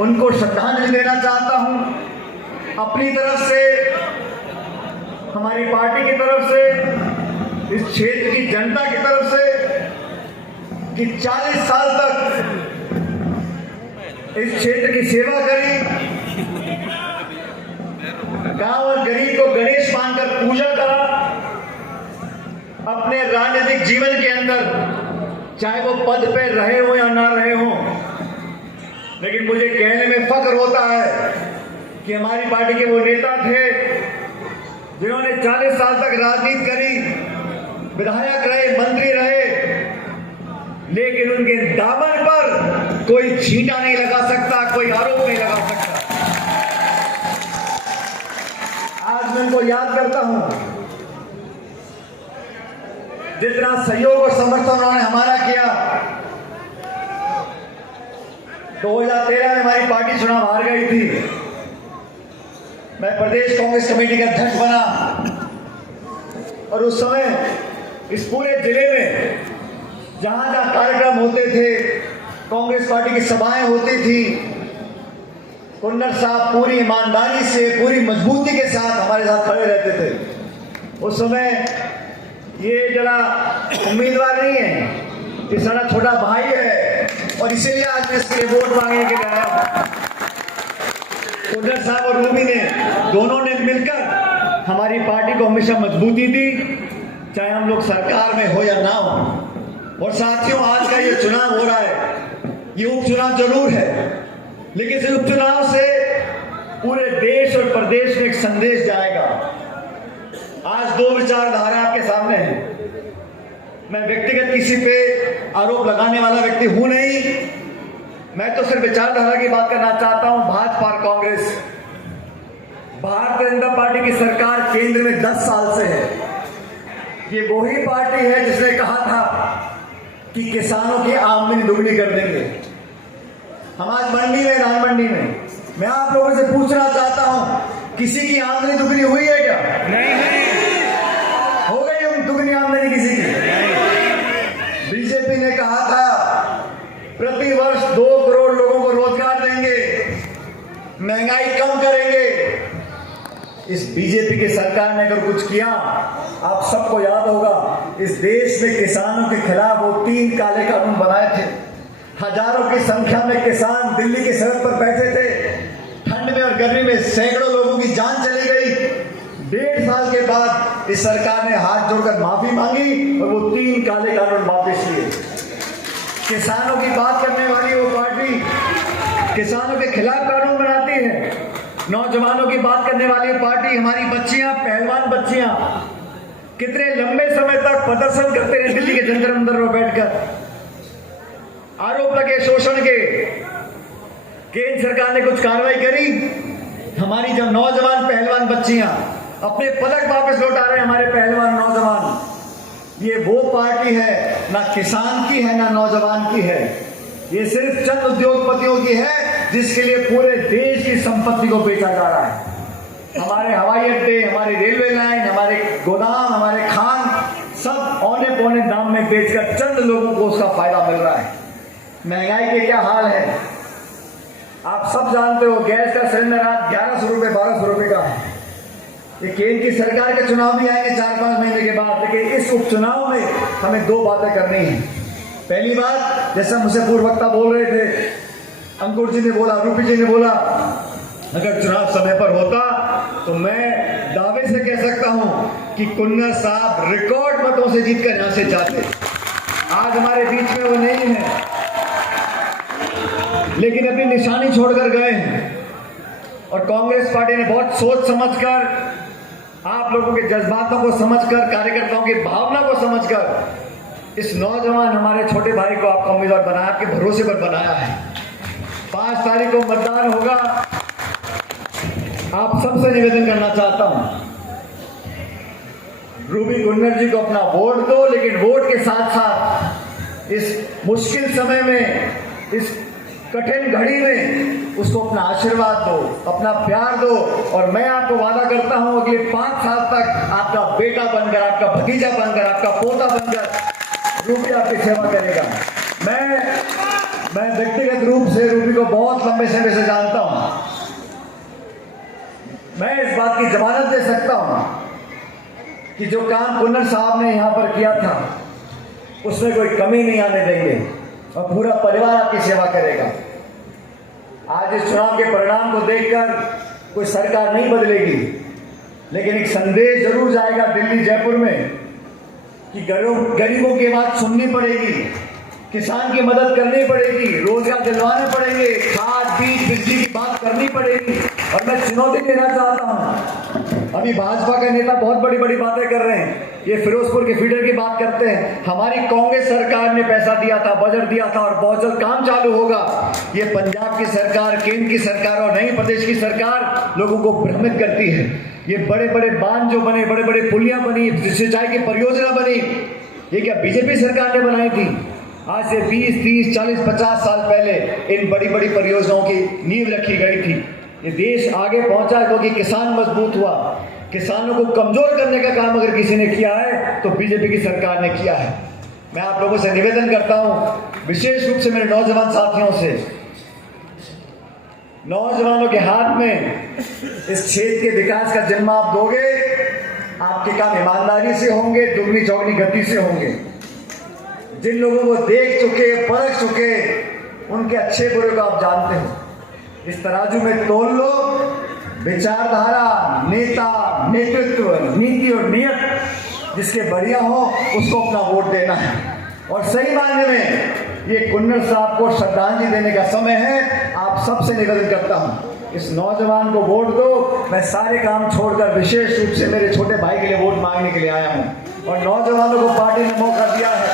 उनको श्रद्धांजलि देना चाहता हूं अपनी तरफ से, हमारी पार्टी की तरफ से, इस क्षेत्र की जनता की तरफ से, कि 40 साल तक इस क्षेत्र की सेवा करी, गांव और गरीब को गणेश मानकर पूजा करा, अपने राजनीतिक जीवन के अंदर चाहे वो पद पे रहे हो या ना रहे हो, लेकिन मुझे कहने में फख्र होता है कि हमारी पार्टी के वो नेता थे जिन्होंने 40 साल तक राजनीति करी, विधायक रहे, मंत्री रहे, लेकिन उनके दामन पर कोई छींटा नहीं लगा सकता, कोई आरोप नहीं लगा सकता। आज मैं उनको याद करता हूं, जितना सहयोग और समर्थन उन्होंने हमारा किया। 2013 में हमारी पार्टी चुनाव हार गई थी, मैं प्रदेश कांग्रेस कमेटी का अध्यक्ष बना और उस समय इस पूरे जिले में जहां जहां कार्यक्रम होते थे, कांग्रेस पार्टी की सभाएं होती थी, कुन्नर साहब पूरी ईमानदारी से, पूरी मजबूती के साथ हमारे साथ खड़े रहते थे। उस समय ये जरा उम्मीदवार नहीं है, ये सारा छोटा भाई है और इसीलिए आज मैं इसके लिए वोट मांगने के लिए आया। कुन्नर साहब और रूबी ने दोनों ने मिलकर हमारी पार्टी को हमेशा मजबूती दी, चाहे हम लोग सरकार में हो या ना हो। और साथियों, आज का ये चुनाव हो रहा है, ये उपचुनाव जरूर है, लेकिन इस उपचुनाव से पूरे देश और प्रदेश में एक संदेश जाएगा। आज दो विचारधारा आपके सामने है। मैं व्यक्तिगत किसी पे आरोप लगाने वाला व्यक्ति हूं नहीं, मैं तो सिर्फ विचारधारा की बात करना चाहता हूं। भाजपा और कांग्रेस, भारतीय जनता पार्टी की सरकार केंद्र में 10 साल से है। ये वही पार्टी है जिसने कहा था कि किसानों की आमदनी दुगनी कर देंगे। हम आज मंडी में, धान मंडी में, मैं आप लोगों से पूछना चाहता हूं, किसी की आमदनी दुगनी हुई है क्या? नहीं। हो गई हम दुगनी आमदनी किसी की? बीजेपी ने कहा था प्रति वर्ष 2 करोड़ लोगों को रोजगार देंगे, महंगाई कम करेंगे। इस बीजेपी की सरकार ने अगर कुछ किया, आप सबको याद होगा, इस देश में किसानों के खिलाफ वो 3 काले कानून बनाए थे। हजारों की संख्या में किसान दिल्ली की सड़क पर बैठे थे, ठंड में और गर्मी में सैकड़ों लोगों की जान चली गई। 1.5 साल के बाद इस सरकार ने हाथ जोड़कर माफी मांगी और वो 3 काले कानून वापस लिए। किसानों की बात करने वाली वो पार्टी किसानों के खिलाफ कानून बनाती है। नौजवानों की बात करने वाली पार्टी, हमारी बच्चियां, पहलवान बच्चियां कितने लंबे समय तक प्रदर्शन करते रहे दिल्ली के जंतर मंतर में बैठकर। आरोप लगे शोषण के, केंद्र सरकार ने कुछ कार्रवाई करी। हमारी जब नौजवान पहलवान बच्चियां अपने पदक वापस लौटा रहे हैं, हमारे पहलवान नौजवान, ये वो पार्टी है ना किसान की है ना नौजवान की है, ये सिर्फ चंद उद्योगपतियों की है जिसके लिए पूरे देश की संपत्ति को बेचा जा रहा है। हमारे हवाई अड्डे, हमारी रेलवे लाइन, हमारे गोदाम, हमारे खान सब औने पौने दाम में बेचकर चंद लोगों को उसका फायदा मिल रहा है। महंगाई के क्या हाल है आप सब जानते हो। गैस का सिलेंडर आज 1100 रुपए, 1200 रुपए का है। ये केंद्र की सरकार के चुनाव भी आएंगे 4-5 महीने के बाद, लेकिन इस उपचुनाव में हमें 2 बातें करनी है। पहली बात, जैसा मुझसे पूर्व वक्ता बोल रहे थे, अंकुर जी ने बोला, रूपी जी ने बोला, अगर चुनाव समय पर होता तो मैं दावे से कह सकता हूं कि कुन्नर साहब रिकॉर्ड मतों से जीतकर यहां से जाते। आज हमारे बीच में वो नहीं है, लेकिन अपनी निशानी छोड़कर गए हैं। और कांग्रेस पार्टी ने बहुत सोच समझकर, आप लोगों के जज्बातों को समझकर, कार्यकर्ताओं की भावना को समझकर इस नौजवान हमारे छोटे भाई को आपका उम्मीदवार बनाया, आपके भरोसे पर बनाया है। 5 तारीख को मतदान होगा। आप सबसे निवेदन करना चाहता हूं, रूबी कुन्नर जी को अपना वोट दो, लेकिन वोट के साथ साथ इस मुश्किल समय में, इस कठिन घड़ी में उसको अपना आशीर्वाद दो, अपना प्यार दो। और मैं आपको वादा करता हूं अगले 5 साल तक आपका बेटा बनकर, आपका भतीजा बनकर, आपका पोता बनकर रूबी आपकी सेवा करेगा। मैं मैं व्यक्तिगत रूप से रूबी को बहुत लंबे समय से जानता हूं। मैं इस बात की जमानत दे सकता हूं कि जो काम कुन्नर साहब ने यहां पर किया था उसमें कोई कमी नहीं आने देंगे और पूरा परिवार आपकी सेवा करेगा। आज इस चुनाव के परिणाम को देखकर कोई सरकार नहीं बदलेगी, लेकिन एक संदेश जरूर जाएगा दिल्ली जयपुर में कि गरीबों की बात सुननी पड़ेगी, किसान की मदद करनी पड़ेगी, रोजगार दिलवाने पड़ेंगे, खाद बीज बिजली की बात करनी पड़ेगी। और मैं चुनौती देना चाहता हूं, अभी भाजपा के नेता बहुत बड़ी बड़ी बातें कर रहे हैं, ये फिरोजपुर के फीडर की बात करते हैं। हमारी कांग्रेस सरकार ने पैसा दिया था, बजट दिया था और बहुत जल्द काम चालू होगा। ये पंजाब की सरकार, केंद्र की सरकार और नई प्रदेश की सरकार लोगों को भ्रमित करती है। ये बड़े बड़े बांध जो बने, बड़े बड़े पुलियां बनी, सिंचाई की परियोजना बनी, ये क्या बीजेपी सरकार ने बनाई थी? आज से 20, 30, 40, 50 साल पहले इन बड़ी बड़ी परियोजनाओं की नींव रखी गई थी। ये देश आगे पहुंचा क्योंकि किसान मजबूत हुआ। किसानों को कमजोर करने का काम अगर किसी ने किया है तो बीजेपी की सरकार ने किया है। मैं आप लोगों से निवेदन करता हूं, विशेष रूप से मेरे नौजवान साथियों से, नौजवानों के हाथ में इस क्षेत्र के विकास का जिम्मा आप दोगे, आपके काम ईमानदारी से होंगे, दुगनी चौगनी गति से होंगे। जिन लोगों को देख चुके, परख चुके, उनके अच्छे बुरे को आप जानते हो। इस तराजू में तोल लो, विचारधारा, नेता, नेतृत्व, नीति और नियत जिसके बढ़िया हो उसको अपना वोट देना है। और सही मायने में ये कुन्नर साहब को श्रद्धांजलि देने का समय है। आप सबसे निवेदन करता हूं, इस नौजवान को वोट दो। मैं सारे काम छोड़कर विशेष रूप से मेरे छोटे भाई के लिए वोट मांगने के लिए आया हूं और नौजवानों को पार्टी ने मौका दिया है।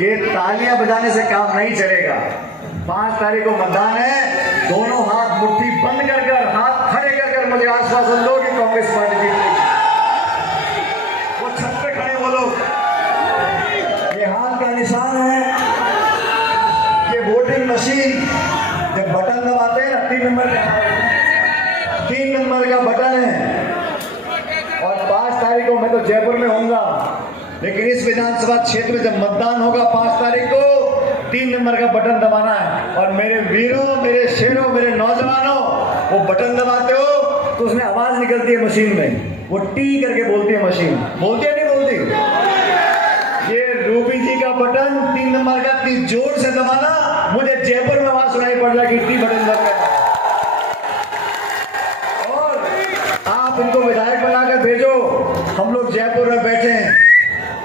ये तालियां बजाने से काम नहीं चलेगा। 5 तारीख को मतदान है, दोनों हाथ मुट्ठी बंद कर हाथ खड़े कर मुझे आश्वासन दो कि कांग्रेस पार्टी जीतेगी। वो छत पे खड़े वो लोग, ये हाथ का निशान है, ये वोटिंग मशीन जब बटन दबाते हैं ना, 3 नंबर का बटन है। और 5 तारीख को मैं तो जयपुर में होऊंगा, लेकिन इस विधानसभा क्षेत्र में जब मतदान होगा 5 तारीख को 3 नंबर का बटन दबाना है। और मेरे वीरों, मेरे शेरों, मेरे नौजवानों, वो बटन दबाते हो तो उसमें आवाज निकलती है मशीन में, वो टी करके बोलती है मशीन, बोलती है नहीं बोलती? ये रूबी जी का बटन 3 नंबर का इतनी जोर से दबाना, मुझे जयपुर में आवाज सुनाई पड़ जाएगी, इतनी बटन दबाना। और आप इनको विधायक बनाकर भेजो, हम लोग जयपुर में बैठे हैं।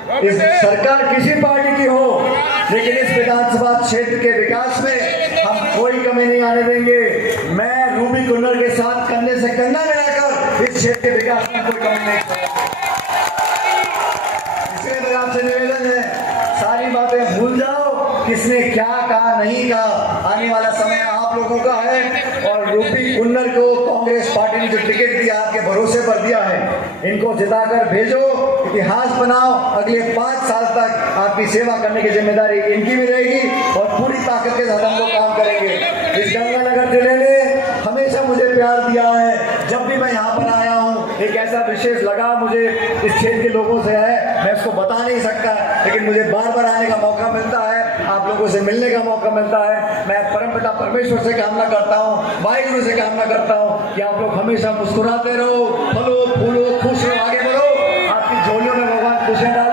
इस सरकार किसी पार्टी की हो, लेकिन इस विधानसभा क्षेत्र के विकास में हम कोई कमी नहीं आने देंगे। मैं रूबी कुन्नर के साथ कंधे से कंधा मिलाकर इस क्षेत्र के विकास में कोई कमी नहीं करूंगा। इसलिए मेरा आपसे निवेदन है, सारी बातें भूल जाओ, किसने क्या कहा नहीं कहा, आने वाला समय आप लोगों का है। और रूबी कुन्नर को कांग्रेस पार्टी ने जो टिकट दिया, आपके भरोसे पर दिया है, इनको जिताकर भेजो, इतिहास बनाओ। अगले 5 साल तक आपकी सेवा करने की जिम्मेदारी इनकी भी रहेगी और पूरी ताकत के साथ हम लोग काम करेंगे। इस गंगानगर जिले ने हमेशा मुझे प्यार दिया है। जब भी मैं यहाँ पर आया हूँ, एक ऐसा विशेष लगाव मुझे इस क्षेत्र के लोगों से है, मैं उसको बता नहीं सकता, लेकिन मुझे बार बार आने का मौका मिलता है, आप लोगों से मिलने का मौका मिलता है। मैं परमपिता परमेश्वर से कामना करता हूँ, वाहिगुरु से कामना करता हूँ कि आप लोग हमेशा मुस्कुराते रहो, फलो फूलो, खुश रहो, आगे बढ़ो, आपकी झोलियों में भगवान खुश है।